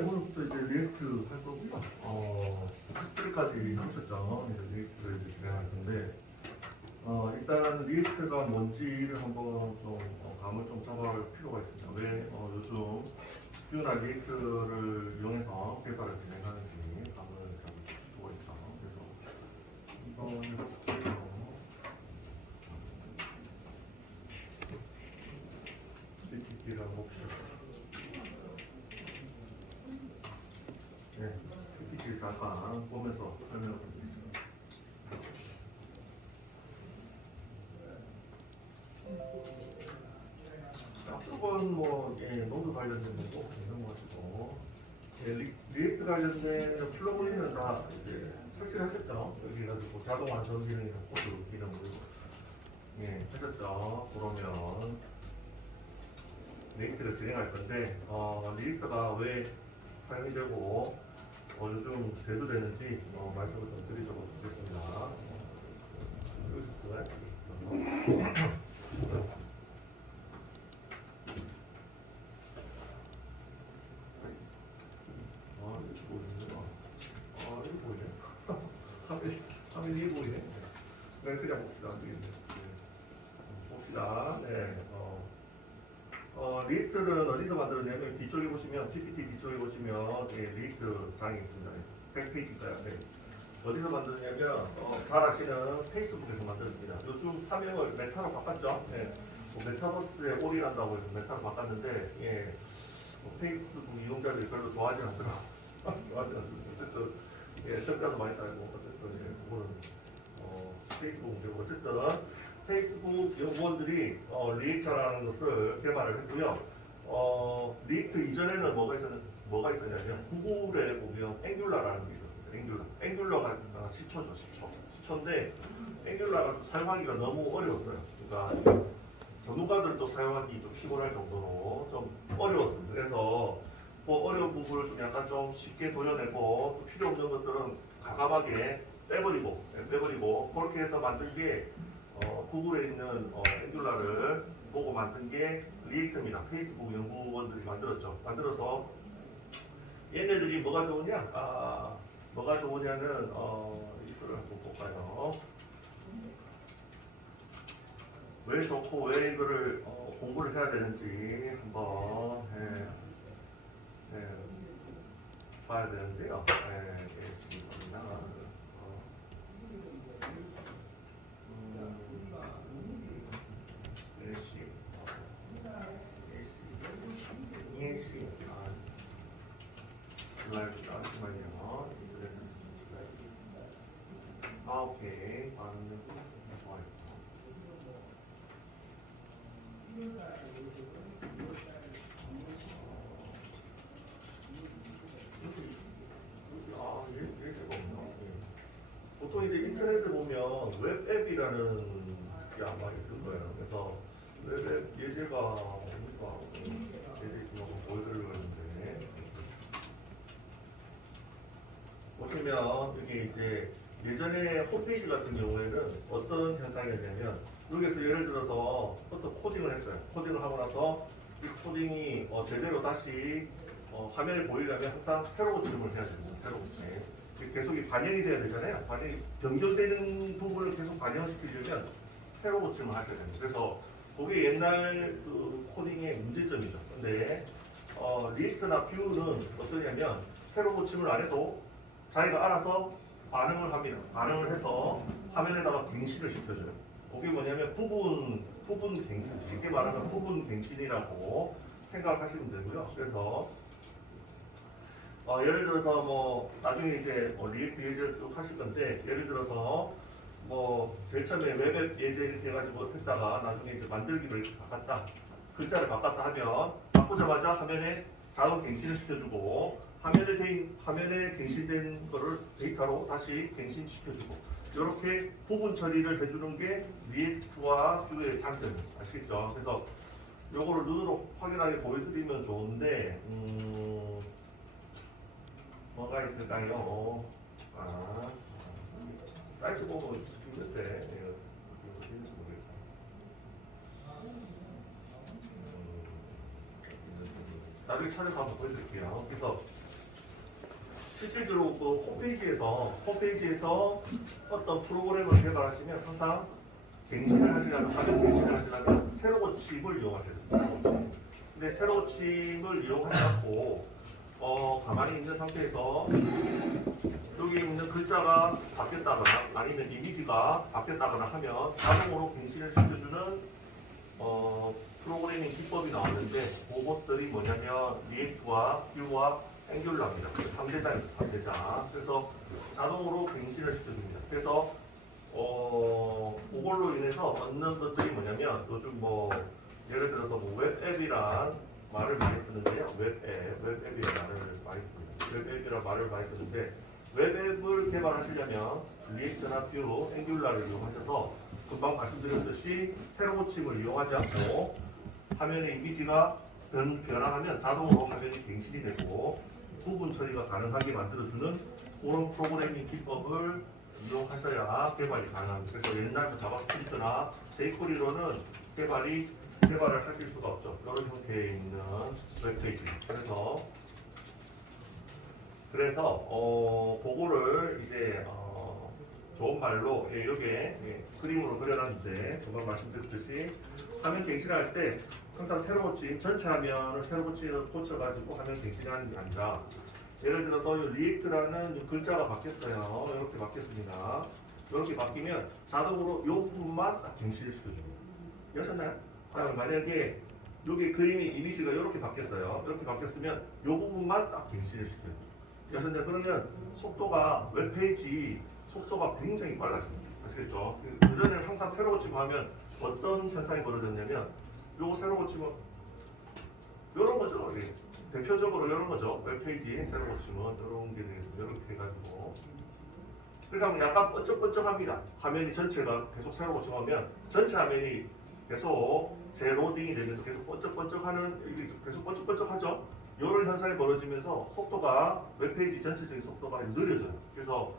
오늘부터 이제 리액트 할 거고요. 테스트까지 하셨죠. 이제 리액트를 이제 진행할 건데, 일단 리액트가 뭔지를 한번 좀 감을 좀 잡아볼 필요가 있습니다. 왜 요즘 뷰나 리액트를 이용해서 개발을 진행하는지 감을 잡을 필요가 있죠. 그래서 이번 PPT를 한번 봅시다. 네, PPT 잠깐 보면서 설명을 드리겠습니다. 앞쪽은 노드 관련된 거고 이런 거 가지고 리액트 관련된 플러그인은 다 이제 설치를 하셨죠. 여기 가지고 자동 완성 기능이나 코드 기능 그리고 하셨죠. 그러면 리액트를 진행할 건데 리액트가 왜 사용이 되고 요즘 대두되는지 말씀을 좀 드리도록 하겠습니다. 이거 보이네. 화면이 보이네. 네, 그냥 봅시다. 안 되겠네. 봅시다. 네. 리액트는 어디서 만들었냐면 뒤쪽에 보시면 PPT 뒤쪽에 보시면 리액트 장이 있습니다. 100페이지가요. 네. 어디서 만들었냐면 잘 아시는 페이스북에서 만들었습니다. 요즘 사명을 메타로 바꿨죠. 네. 메타버스에 올인한다고 해서 메타로 바꿨는데 페이스북 이용자들이 별로 좋아하지 않더라고요. 좋아하지 않습니다. 어쨌든 적자도 많이 쌓이고 어쨌든 그거는 페이스북 문제고 어쨌든 페이스북 연구원들이 리액트라는 것을 개발을 했고요. 리액트 이전에는 뭐가 있었냐면 구글에 보면 앵귤라라는 게 있었습니다. 앵귤라가 시초죠. 시초인데 앵귤라가 사용하기가 너무 어려웠어요. 그러니까 전문가들도 사용하기 좀 피곤할 정도로 좀 어려웠습니다. 그래서 그 어려운 부분을 좀 약간 좀 쉽게 도려내고 또 필요 없는 것들은 과감하게 빼버리고 그렇게 해서 만든 게 구글에 있는 앵귤라를 보고 만든 게 리액트입니다. 페이스북 연구원들이 만들어서 얘네들이 뭐가 좋으냐? 뭐가 좋으냐는 이거를 한번 볼까요? 왜 좋고 왜 이거를 공부를 해야 되는지 한번 봐야 되는데요. 오케이. 좋아요. 얘가 없나? 보통 이제 인터넷에 보면 웹앱이라는 게 아마 있을 거예요. 그래서 웹앱 예제가 뭡니까? 예제 있으면 한번 보여드리려고 했는데 보시면 여기 이제 예전에 홈페이지 같은 경우에는 어떤 현상이었냐면 여기서 예를 들어서 어떤 코딩을 했어요. 코딩을 하고 나서 이 코딩이 제대로 다시 화면에 보이려면 항상 새로 고침을 해야 됩니다. 새로 고침. 계속 반영이 돼야 되잖아요. 반영이 변경되는 부분을 계속 반영을 시키려면 새로 고침을 하셔야 됩니다. 그래서 그게 옛날 그 코딩의 문제점이죠. 근데 리액트나 뷰는 어떠냐면 새로 고침을 안 해도 자기가 알아서 반응을 합니다. 반응을 해서 화면에다가 갱신을 시켜줘요. 그게 뭐냐면 부분 갱신, 쉽게 말하면 부분 갱신이라고 생각하시면 되고요. 그래서 예를 들어서 나중에 이제 리액트 예제를 쭉 하실 건데 예를 들어서 제일 처음에 웹앱 예제 이렇게 해가지고 했다가 나중에 이제 만들기로 이렇게 바꿨다, 글자를 바꿨다 하면 바꾸자마자 화면에 자동 갱신을 시켜주고 화면에 갱신된 거를 데이터로 다시 갱신시켜주고 이렇게 부분 처리를 해주는 게 리액트와 뷰의 장점입니다. 아시겠죠? 그래서 요거를 눈으로 확인하게 보여드리면 좋은데 뭐가 있을까요? 사이트 보면 힘든데 나중에 찾아서 한번 보여드릴게요. 그래서 실질적으로 그 홈페이지에서 어떤 프로그램을 개발하시면 항상 갱신을 하시려면, 화면 갱신을 하시려면 새로 고침을 이용하셔야 됩니다. 근데 새로 고침을 이용하셔서 가만히 있는 상태에서 여기 있는 글자가 바뀌었다거나 아니면 이미지가 바뀌었다거나 하면 자동으로 갱신을 시켜주는 프로그래밍 기법이 나왔는데, 그것들이 뭐냐면 리액트와 뷰와 앵귤러입니다. 3대장입니다. 3대장. 그래서 자동으로 갱신을 시켜줍니다. 그래서 그걸로 인해서 얻는 것들이 뭐냐면, 요즘 뭐 예를 들어서 뭐 웹앱이란 말을 많이 쓰는데요. 웹앱이란 말을 많이 씁니다. 웹앱이란 말을 많이 쓰는데, 웹앱을 개발하시려면 리액트나 뷰, 앵귤러를 이용하셔서 금방 말씀드렸듯이 새로 고침을 이용하지 않고 화면의 이미지가 변화하면 자동으로 화면이 갱신이 되고 부분 처리가 가능하게 만들어주는 그런 프로그래밍 기법을 이용하셔야 개발이 가능합니다. 그래서 옛날 자바스크립트나 jQuery로는 개발을 하실 수가 없죠. 이런 형태에 있는 웹페이지. 그래서 그거를 이제 좋은 말로 여기에 그림으로 그려놨는데, 금방 말씀드렸듯이 화면 갱신할 때 항상 새로 고침, 전체 화면을 새로 고쳐가지고 화면 갱신하는 게 아니라, 예를 들어서 이 리액트라는 이 글자가 바뀌었어요. 이렇게 바뀌었습니다. 이렇게 바뀌면 자동으로 이 부분만 딱 갱신을 시켜줍니다. 이해하셨나요? 만약에 여기 그림이 이미지가 이렇게 바뀌었어요. 이렇게 바뀌었으면 이 부분만 딱 갱신을 시켜요. 이해하셨나요? 그러면 속도가 웹페이지 속도가 굉장히 빨라집니다. 아시겠죠? 그 전에는 항상 새로 고치고 하면 어떤 현상이 벌어졌냐면, 요거 새로 고치면 요런 거죠. 대표적으로 이런 거죠. 웹페이지 새로 고치면 이런 게 되겠습니다. 이렇게 해가지고. 그래서 약간 번쩍번쩍합니다. 화면이 전체가 계속 새로 고침하면 전체 화면이 계속 재로딩이 되면서 계속 번쩍번쩍하는, 이게 계속 번쩍번쩍하죠. 이런 현상이 벌어지면서 속도가, 웹페이지 전체적인 속도가 느려져요. 그래서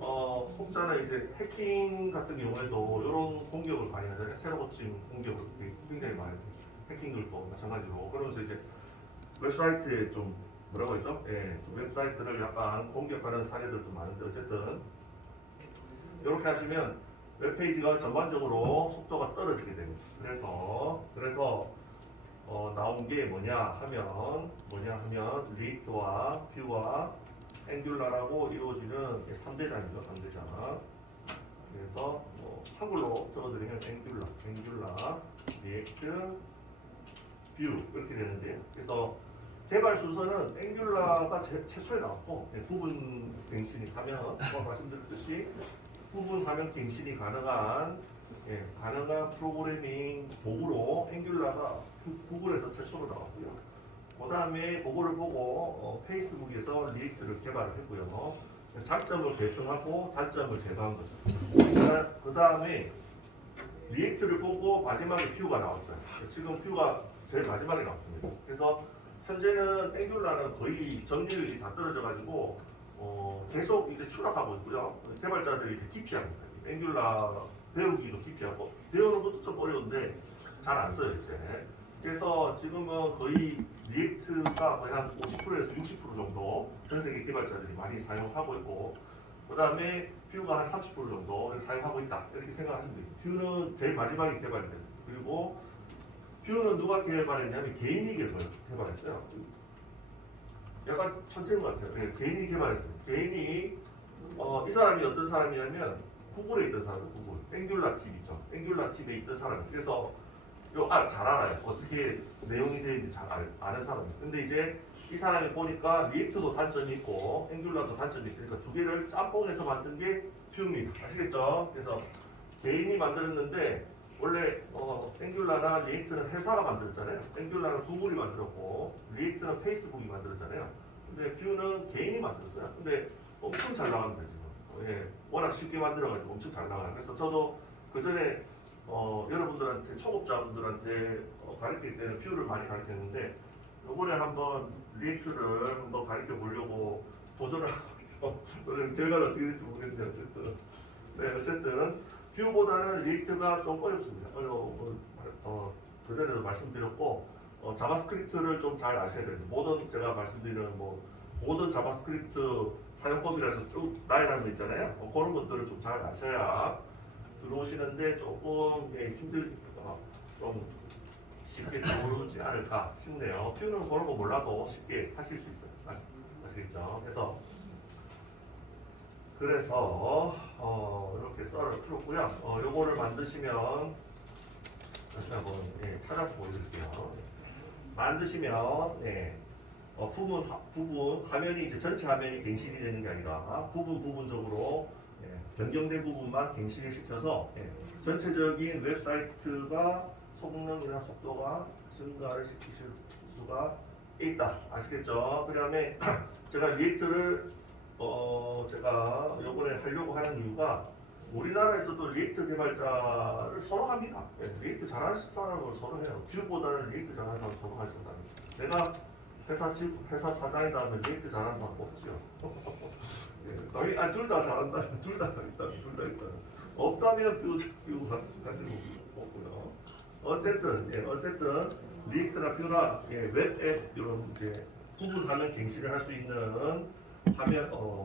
혹자나 이제 해킹 같은 경우에도 이런 공격을 많이 하잖아요. 새로 고침 공격을 굉장히 많이 해요. 해킹들도 마찬가지로. 그러면서 이제 웹사이트에 좀 뭐라고 했죠? 웹사이트를 약간 공격하는 사례들도 많은데, 어쨌든 이렇게 하시면 웹페이지가 전반적으로 속도가 떨어지게 됩니다. 그래서 나온 게 뭐냐 하면 리액트와 뷰와 앵귤러라고 이루어지는 3대장이죠. 3대장. 그래서 한글로 적어드리면 앵귤러, 리액트, 뷰 이렇게 되는데요. 그래서 개발 순서는 앵귤러가 최초에 나왔고, 부분 갱신이 가면 말씀드렸듯이 부분 화면 갱신이 가능한 프로그래밍 도구로 앵귤러가 구글에서 최초로 나왔고요. 그 다음에 그거를 보고 페이스북에서 리액트를 개발을 했고요. 장점을 계승하고 단점을 제거한 거죠. 그 다음에 리액트를 보고 마지막에 뷰가 나왔어요. 지금 뷰가 제일 마지막에 나왔습니다. 그래서 현재는 앵귤러는 거의 점유율이 다 떨어져가지고 계속 이제 추락하고 있고요. 개발자들이 이제 기피합니다. 앵귤러 배우기도 기피하고, 배우는 것도 좀 어려운데 잘 안 써요 이제. 그래서 지금은 거의 리액트가 거의 한 50%에서 60% 정도 전 세계 개발자들이 많이 사용하고 있고, 그 다음에 뷰가 한 30% 정도 사용하고 있다 이렇게 생각하시면 돼요. 뷰는 제일 마지막에 개발이 됐습니다. 그리고 뷰는 누가 개발했냐면 개인이 개발했어요. 약간 천재인 것 같아요. 개인이 개발했습니다. 개인이 이 사람이 어떤 사람이냐면 구글에 있던 사람이에요. 구글 앵귤러 팀이죠. 앵귤러 팀에 있던 사람. 그래서 잘 알아요. 어떻게 내용이 되어 있는지 잘 아는 사람이에요. 근데 이제 이 사람이 보니까 리액트도 단점이 있고 앵귤러도 단점이 있으니까 두 개를 짬뽕해서 만든 게 뷰입니다. 아시겠죠? 그래서 개인이 만들었는데, 원래 앵귤러나 리액트는 회사가 만들었잖아요. 앵귤러는 구글이 만들었고 리액트는 페이스북이 만들었잖아요. 근데 뷰는 개인이 만들었어요. 근데 엄청 잘 나갑니다 지금. 워낙 쉽게 만들어가지고 엄청 잘 나가요. 그래서 저도 그 전에 여러분들한테, 초급자분들한테 가르칠 때는 뷰를 많이 가르쳤는데, 이번에 한번 리액트를 한번 가르쳐 보려고 도전을 하고 있어. 결과는 어떻게 될지 모르겠는데 어쨌든 뷰보다는 리액트가 좀 어렵습니다. 그 전에도 말씀드렸고, 자바스크립트를 좀 잘 아셔야 됩니다. 모든 제가 말씀드리는 모든 자바스크립트 사용법이라서 쭉 나열하는 거 있잖아요. 그런 것들을 좀 잘 아셔야 들어오시는데 조금 좀 쉽게 들어오지 않을까 싶네요. 퓨는 그런 거 몰라도 쉽게 하실 수 있어요. 아시겠죠? 그래서 이렇게 썰을 풀었고요. 요거를 만드시면 다시 한번 찾아서 보여드릴게요. 만드시면 부분 화면이 이제 전체 화면이 갱신이 되는 게 아니라 부분적으로 변경된 부분만 갱신을 시켜서 전체적인 웹사이트가 성능이나 속도가 증가를 시키실 수가 있다. 아시겠죠? 그 다음에 제가 리액트를 제가 이번에 하려고 하는 이유가 우리나라에서도 리액트 개발자를 선호합니다. 리액트 잘하는 사람을 선호해요. 뷰보다는 리액트 잘하는 사람을 선호하신다. 내가 회사 사장이다 하면 리액트 잘하는 사람 없죠. 둘 다 잘한다. 둘 다 있다. 없다면 뷰 하시는 없고요. 어쨌든 리액트나 뷰나 웹앱 이런 이제 구분하면 갱신을 할 수 있는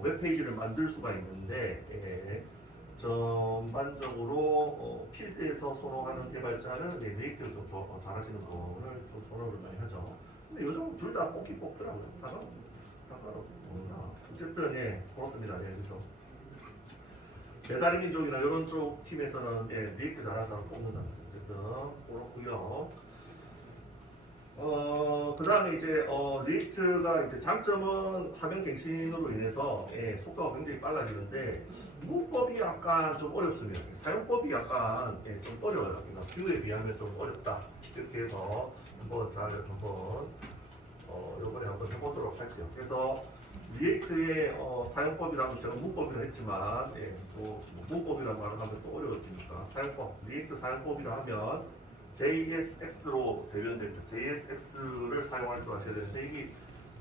웹페이지를 만들 수가 있는데 전반적으로 필드에서 선호하는 개발자는 리액트를 좀 잘하시는 분을 좀 선호를 많이 하죠. 근데 요즘 둘 다 뽑더라고요. 상관없습니다. 어쨌든 그렇습니다. 그래서 배달민족이나 이런 쪽 팀에서는 리액트 잘하는 사람 뽑는다. 어쨌든 그렇고요. 그 다음에 이제 리액트가 이제 장점은 화면 갱신으로 인해서 속도가 굉장히 빨라지는데 문법이 약간 좀 어렵습니다. 사용법이 약간 좀 어려워요. 그러니까 뷰에 비하면 좀 어렵다. 이렇게 해서 요번에 한번 해보도록 할게요. 그래서 리액트의 사용법이라고 제가 문법이라 했지만 또 문법이라고 말하면 또 어려워지니까 리액트 사용법이라 하면 JSX로 대변될 때 JSX를 사용할 줄 아셔야 되는데 이게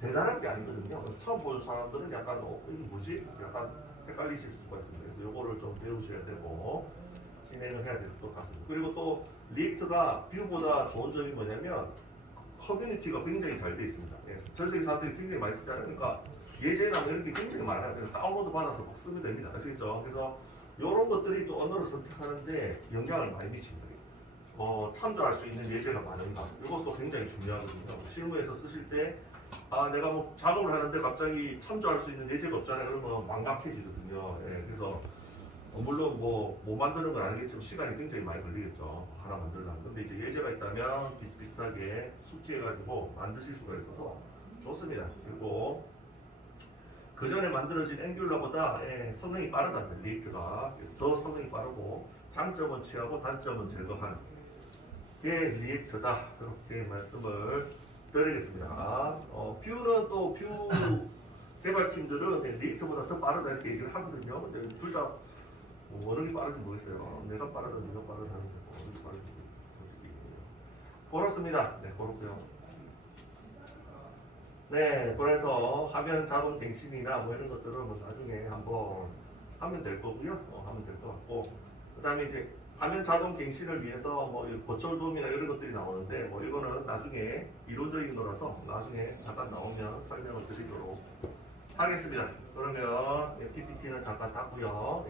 대단한 게 아니거든요. 처음 보는 사람들은 약간 이게 뭐지? 약간 헷갈리실 수가 있습니다. 그래서 요거를 좀 배우셔야 되고 진행을 해야 될 것 같습니다. 그리고 또 리액트가 뷰보다 좋은 점이 뭐냐면 커뮤니티가 굉장히 잘 되어 있습니다. 전 세계 사람들이 굉장히 많이 쓰잖아요. 그러니까 예제나 이런 게 굉장히 많아요. 그래서 다운로드 받아서 막 쓰면 됩니다. 아시겠죠? 그래서 이런 것들이 또 언어를 선택하는데 영향을 많이 미칩니다. 참조할 수 있는 예제가 많은가. 이것도 굉장히 중요하거든요. 실무에서 쓰실 때 내가 뭐 작업을 하는데 갑자기 참조할 수 있는 예제가 없잖아요. 그러면 망각해지거든요. 그래서 물론 뭐 만드는 건 아니겠지만 시간이 굉장히 많이 걸리겠죠. 하나 만들려면. 근데 이제 예제가 있다면 비슷비슷하게 숙지해가지고 만드실 수가 있어서 좋습니다. 그리고 그 전에 만들어진 앵귤러보다 성능이 빠르다는 리액트가. 그래서 더 성능이 빠르고 장점은 취하고 단점은 제거하는 게 리액트다. 그렇게 말씀을 드리겠습니다. 뷰는 또 뷰 개발팀들은 리액트보다 더 빠르다 이렇게 얘기를 하거든요. 근데 둘 다 어느 게 빠른지 모르겠어요. 내가 빠르든 네가 빠르든 어느 게 빠른지 솔직히 그렇습니다. 그렇고요. 그래서 화면 자동 갱신이나 뭐 이런 것들은 뭐 나중에 한번 하면 될 거고요. 하면 될 것 같고 그 다음에 이제 화면 자동 갱신을 위해서 뭐 고철돔이나 이런 것들이 나오는데 뭐 이거는 나중에 이론적인 거라서 나중에 잠깐 나오면 설명을 드리도록 하겠습니다. 그러면 PPT는 잠깐 닫고요.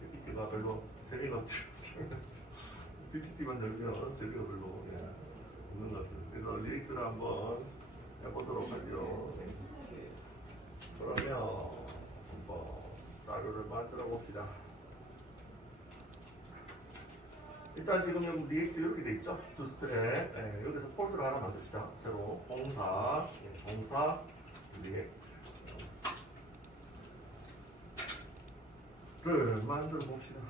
PPT가 별로 재미가 없죠. PPT만 열면 재미가 별로 없는 것 같습니다. 그래서 리액트를 한번 해보도록 하죠. 그러면 한번 자료를 만들어 봅시다. 일단 지금 여기 리액트 이렇게 돼 있죠? 두 스트랩. 여기서 폴더를 하나 만듭시다. 새로 공사 리액트를 만들어 봅시다.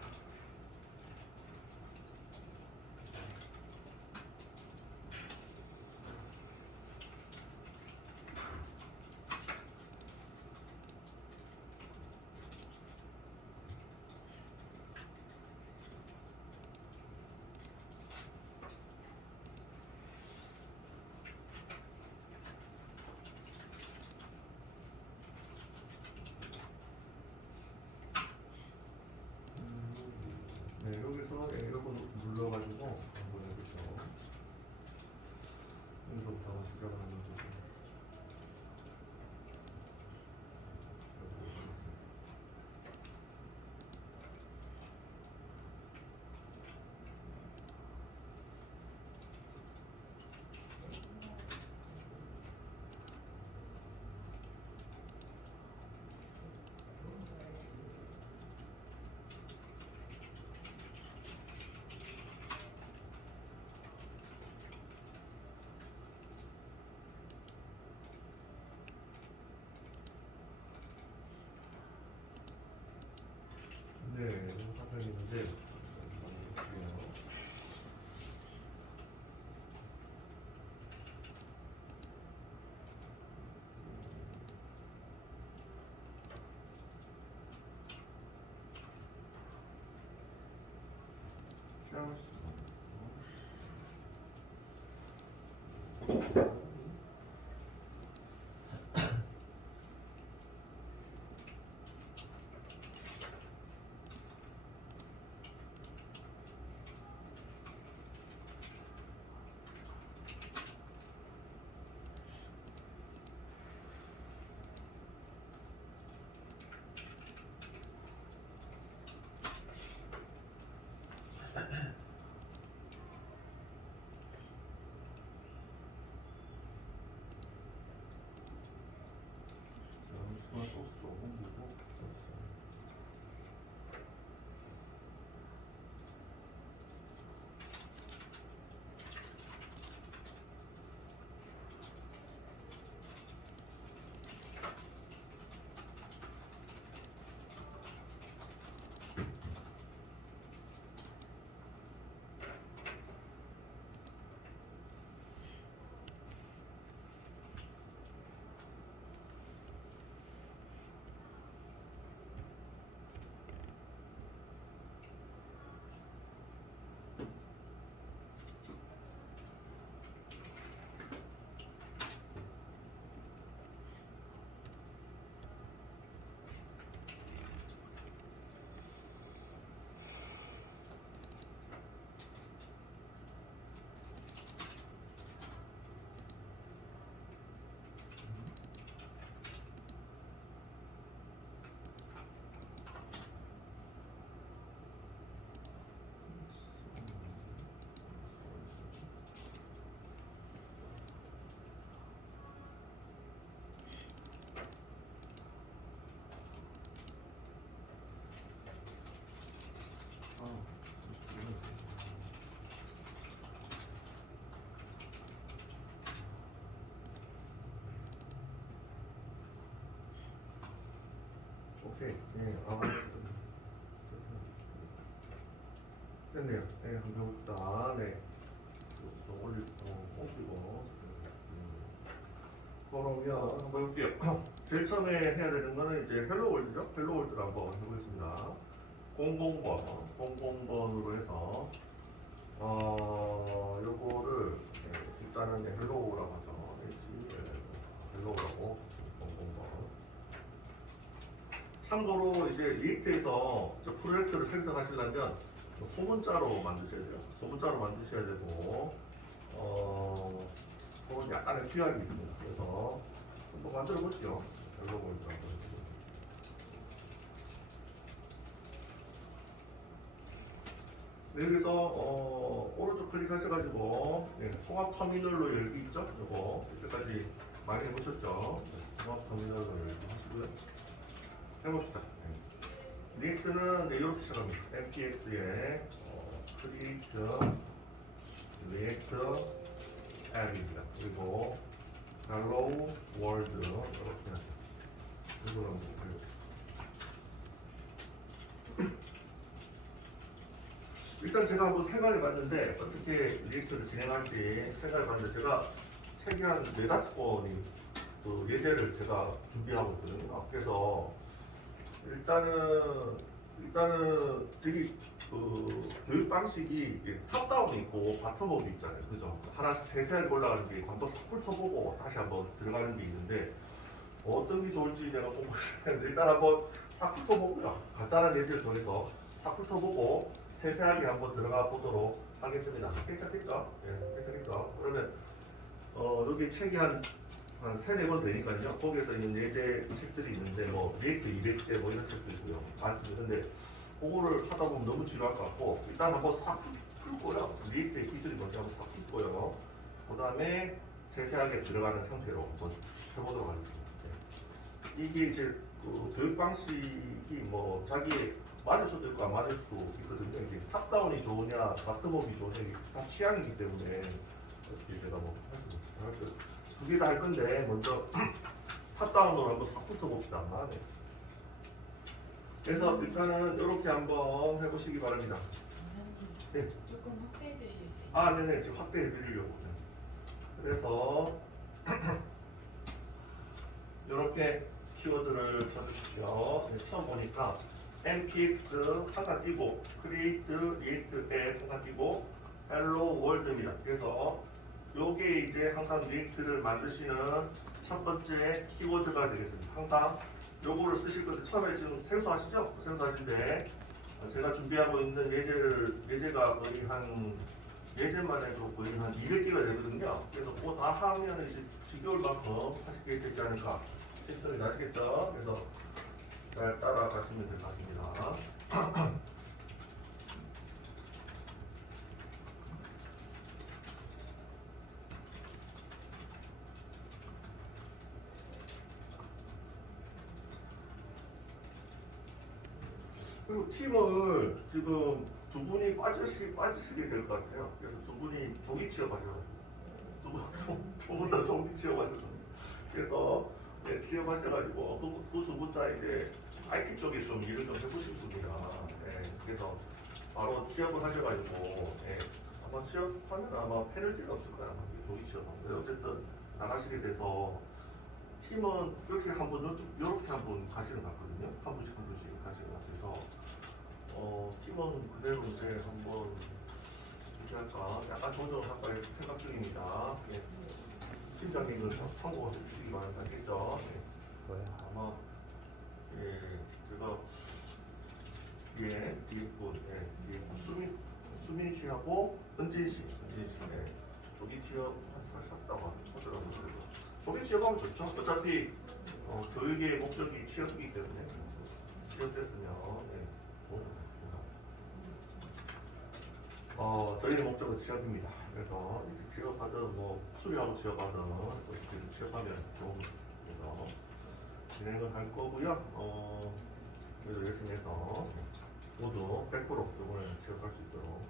있는데 소스 조금 주고 오케이. 네, 됐네요. 네, 한번 해봅시다. 네. 좀 옮기고. 그러면 한번 해볼게요. 제일 처음에 해야 되는 거는 이제 헬로월드죠? 헬로월드를 한번 해보겠습니다. 00번으로 해서, 요거를, 일단은 헬로우라고 하죠. 헬로우라고, 00번. 참고로 이제 리액트에서 저 프로젝트를 생성하시려면 소문자로 만드셔야 돼요. 소문자로 만드셔야 되고, 그건 약간의 규약이 있습니다. 그래서 한번 만들어 보시죠. 헬로우라고. 네, 여기서 오른쪽 클릭하셔가지고 통합 터미널로 열기 있죠? 이거 이때까지 많이 해보셨죠? 통합 터미널로 열기 하시고요. 해봅시다. 리액트는 이렇게 시작합니다. npx에 create react app입니다. 그리고 hello world 이렇게 이거랑 일단 제가 한번 생각해 봤는데 어떻게 리액트를 진행할지 생각해 봤는데 제가 책이 한 4~5권이 그 예제를 제가 준비하고 있거든요. 그래서 일단은 저기 그 교육 방식이 탑다운이 있고 바텀업이 있잖아요. 그죠? 하나씩 세세하게 올라가는지 한번 훑어보고 다시 한번 들어가는 게 있는데 어떤 게 좋을지 내가 보고 싶은데 일단 한번 싹 훑어보고요. 간단한 예제를 통해서 싹 훑어보고 세세하게 한번 들어가 보도록 하겠습니다. 괜찮겠죠? 예, 괜찮겠죠? 그러면 여기 책이 한 3~4권 되니까요. 거기에서 있는 예제 책들이 있는데 뭐 리액트 200제 뭐 이런 책도 있고요. 많습니다. 근데 그거를 하다 보면 너무 지루할 것 같고 일단 한번 싹 풀고요. 리액트의 기술이 뭔지 한번 싹 풀고요. 그 다음에 세세하게 들어가는 형태로 한번 해보도록 하겠습니다. 네. 이게 이제 그 교육 방식이 뭐 자기의 맞을 수도 있고 안 맞을 수도 있거든요. 이게 탑다운이 좋으냐, 바텀업이 좋으냐 이게 다 취향이기 때문에 어떻게 제가 뭐 두 개 다 할 건데 먼저 탑다운으로 한번 싹 붙어봅시다. 네. 그래서 일단은 이렇게 한번 해보시기 바랍니다. 네. 조금 확대해 주실 수 있어요? 아, 네네. 지금 확대해 드리려고. 그래서 이렇게 키워드를 쳐주십시오. 네, 처음 보니까 npx 하나 띄고 create react app 하나 띄고 hello world입니다. 그래서 요게 이제 항상 리액트를 만드시는 첫 번째 키워드가 되겠습니다. 항상 요거를 쓰실 건데 처음에 지금 생소하시죠? 생소하신데 제가 준비하고 있는 예제가 거의 한 예제만 해도 거의 한 200개가 되거든요. 그래서 그거 다 하면 이제 지겨울 만큼 하시게 되지 않을까 싶습니다. 아시겠죠? 그래서 잘 따라가시면 될 것 같습니다. 그리고 팀을 지금 두 분이 빠지시게 될 것 같아요. 그래서 두 분이 조기 취업하셔가지고 두분다 조기 취업하셔서 그래서 네, 취업하셔가지고 그 두 분 다 이제 IT 쪽에 좀 일을 좀 해보실 분이라 네, 그래서 바로 취업을 하셔가지고 네, 아마 취업하면 아마 페널티가 없을 거야. 조기 취업하면 어쨌든 나가시게 돼서 팀은 이렇게 이렇게 한 분 가시는 것 같거든요. 한 분씩 가시는 것 같아서 팀은 그대로 이제 한번 할까 약간 조정을 할까 생각 중입니다. 예. 팀장님은 참고해 주시기 바랍니다. 알겠죠? 예. 아마 예 제가 뒤에 수민 씨하고 은진 씨 예. 조기 취업 하셨다고 하더라고요. 그래서 조기 취업하면 좋죠. 어차피 교육의 목적이 취업이기 때문에 취업됐으면 예. 저희의 목적은 취업입니다. 그래서 취업하든 뭐 수료하고 취업하든 이렇게 취업하면 좋은 그래서 진행을 할 거고요. 그래서 열심히 해서 모두 100% 이번에 취업할 수 있도록.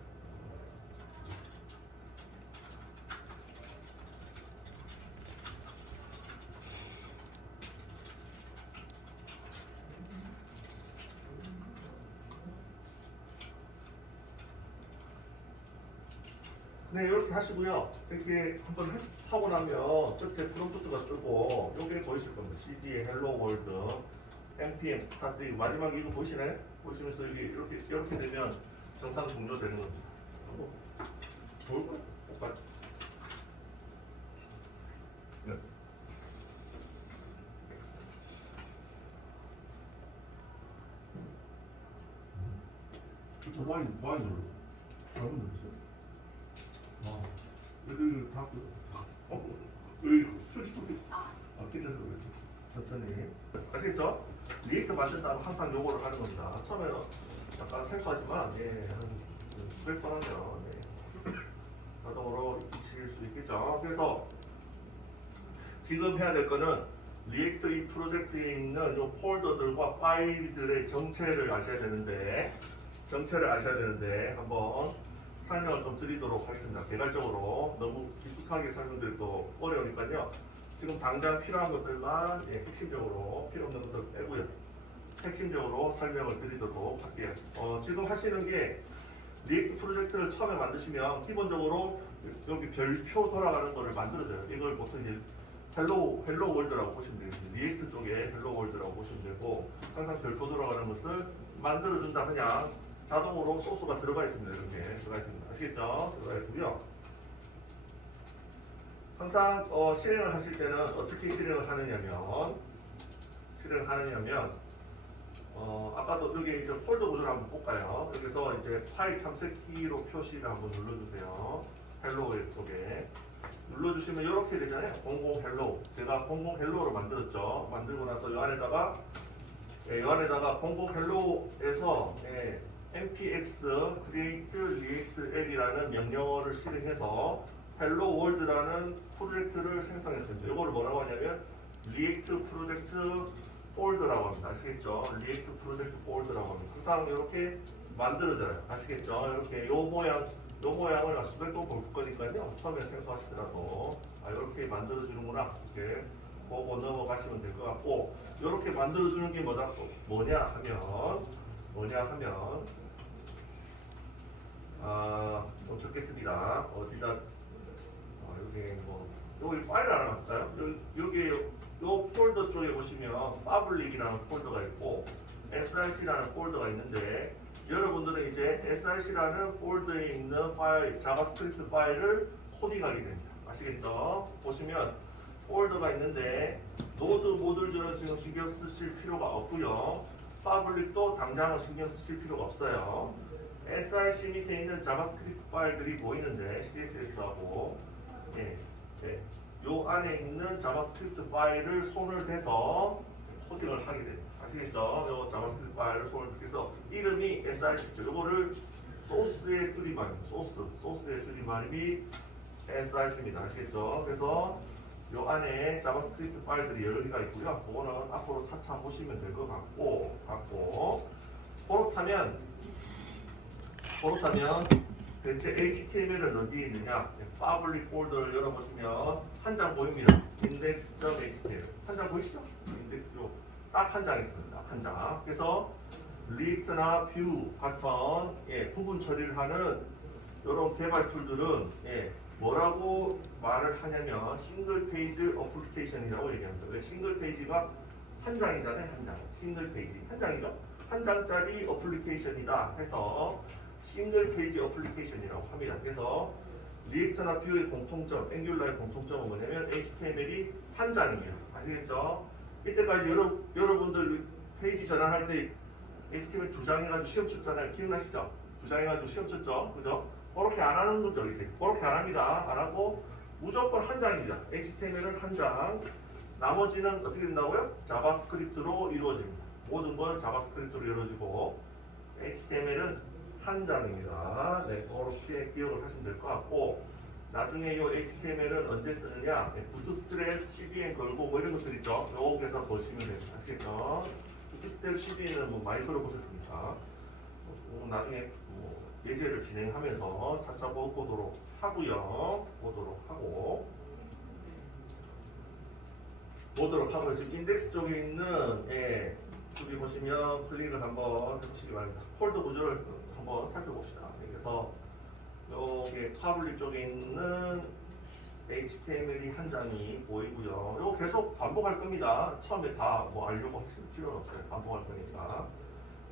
네, 이렇게 하시고요. 이렇게 한번 하고 나면 끝에 프롬프트가 뜨고 요게 보이실 겁니다. CD의 Hello World, npm 스타트 마지막 이거 보시나요? 보시면서 이렇게 되면 정상 종료되는 겁니다. 좋을 거예요. 똑같이. 네. 많이 눌러. 잘못 눌렀어요. 애들 다 여기 솔직히 괜찮아요. 천천히 아시겠죠? 리액트 만든 다음 항상 요거를 하는 겁니다. 처음에는 약간 생소하지만 수백 번 하면 자동으로 익힐 수 있겠죠. 그래서 지금 해야 될 거는 리액트 이 프로젝트에 있는 요 폴더들과 파일들의 정체를 아셔야 되는데 한번 설명을 좀 드리도록 하겠습니다. 개괄적으로 너무 깊숙하게 설명드리고 어려우니까요. 지금 당장 필요한 것들만 핵심적으로 필요 없는 것들 빼고요. 핵심적으로 설명을 드리도록 할게요. 지금 하시는 게 리액트 프로젝트를 처음에 만드시면 기본적으로 여기 별표 돌아가는 거를 만들어줘요. 이걸 보통 이제 헬로 월드라고 보시면 되겠습니다. 리액트 쪽에 헬로 월드라고 보시면 되고 항상 별표 돌아가는 것을 만들어준다 그냥 자동으로 소스가 들어가 있습니다. 이렇게 들어가 있습니다. 아시겠죠? 들어가 있고요. 항상 실행을 하실 때는 어떻게 실행을 하느냐면 아까도 여기 이제 폴더 구조를 한번 볼까요? 여기서 이제 파일 탐색키로 표시를 한번 눌러주세요. 헬로 쪽에 눌러주시면 이렇게 되잖아요. 00 헬로. 제가 00 헬로로 만들었죠. 만들고 나서 이 안에다가 00 헬로에서 npx create react l이라는 명령어를 실행해서 hello world라는 프로젝트를 생성했습니다. 이걸 뭐라고 하냐면 react 프로젝트 폴더라고 합니다. 아시겠죠? react 프로젝트 폴더라고 합니다. 항상 이렇게 만들어져요. 아시겠죠? 이렇게 요 모양을 수백 번 볼 거니까요. 처음에 생소하시더라도 이렇게 만들어주는구나. 이렇게 보고 넘어가시면 될 것 같고, 이렇게 만들어주는 게 뭐냐 하면 좀 적겠습니다. 어디다 여기 여기 파일 하나 볼까요? 여기 요 폴더 쪽에 보시면 파블릭이라는 폴더가 있고 src라는 폴더가 있는데, 여러분들은 이제 src라는 폴더에 있는 파일, 자바스크립트 파일을 코딩하게 됩니다. 아시겠죠? 보시면 폴더가 있는데 노드 모듈들은 지금 신경 쓰실 필요가 없고요. 파블릭도 당장은 신경 쓰실 필요가 없어요. src 밑에 있는 자바스크립트 파일들이 보이는데 CSS하고 요 안에 있는 자바스크립트 파일을 손을 대서 코딩을 하게 됩니다. 아시겠죠? 요 자바스크립트 파일을 손을 대서 이름이 src죠. 요거를 소스의 줄임말입니다. 소스의 줄임말이 src입니다. 아시겠죠? 그래서 요 안에 자바스크립트 파일들이 여러 개가 있고요. 그거는 앞으로 차차 보시면 될 것 같고 그렇다면 대체 HTML은 어디에 있느냐? 파블릭 폴더를 열어보시면 한 장 보입니다. index.html 한 장 보이시죠? 인덱스 딱 한 장 있습니다. 한 장. 그래서 리액트나 뷰 같은 부분 처리를 하는 이런 개발 툴들은 뭐라고 말을 하냐면 싱글 페이지 어플리케이션이라고 얘기합니다. 왜 싱글 페이지가 한 장이잖아요. 한 장. 싱글 페이지 한 장이죠. 한 장짜리 어플리케이션이다 해서 싱글 페이지 어플리케이션이라고 합니다. 그래서 리액트나 뷰의 공통점, 앵귤라의 공통점은 뭐냐면 HTML이 한 장입니다. 아시겠죠? 이때까지 여러분들 페이지 전환할 때 HTML 두 장 해가지고 시험 쳤잖아요. 기억나시죠? 두 장 해가지고 시험 쳤죠? 그죠? 그렇게 안 하는 분들 있어요. 그렇게 안 합니다. 안 하고 무조건 한 장입니다. HTML은 한 장. 나머지는 어떻게 된다고요? 자바스크립트로 이루어집니다. 모든 건 자바스크립트로 이루어지고 HTML은 한 장입니다. 네, 그렇게 기억을 하시면 될 것 같고, 나중에 이 HTML은 언제 쓰느냐? 부트스트랩, CDN 걸고 뭐 이런 것들 있죠. 여기서 보시면 됩니다. 아시겠죠? 부트스트랩, CDN은 뭐 많이 들어보셨으니까 나중에 예제를 진행하면서 차차 보도록 하고요. 보도록 하고요. 지금 인덱스 쪽에 있는 여기 보시면 클릭을 한번 해보시기 바랍니다. 폴더 구조를 한번 살펴봅시다. 그래서 여기 파블릭 쪽에 있는 HTML이 한 장이 보이고요. 이거 계속 반복할 겁니다. 처음에 다 뭐 알려고 하실 필요는 없어요. 반복할 거니까.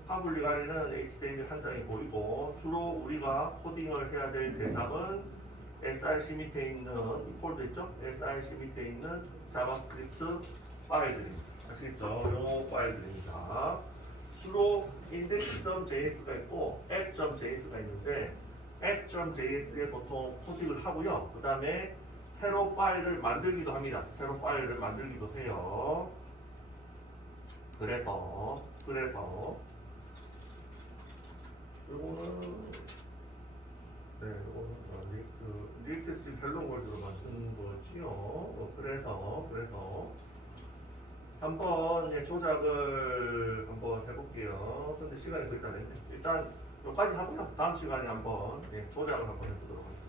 파블릭 안에는 HTML 한 장이 보이고, 주로 우리가 코딩을 해야 될 대상은 src 밑에 있는 이 폴더 있죠? src 밑에 있는 자바스크립트 파일들입니다. 아시겠죠? 요 파일들입니다. 주로 index.js가 있고 app.js가 있는데 app.js에 보통 코딩을 하고요. 그 다음에 새로 파일을 만들기도 합니다. 새로 파일을 만들기도 해요. 그래서 요거는 리액트 스틸 헬로 월드로 만드는 거지요. 그래서 한번 조작을 한번 해볼게요. 근데 시간이 거의 다 됐네. 일단 여기까지 하고요. 다음 시간에 한번 조작을 한번 해보도록 하겠습니다.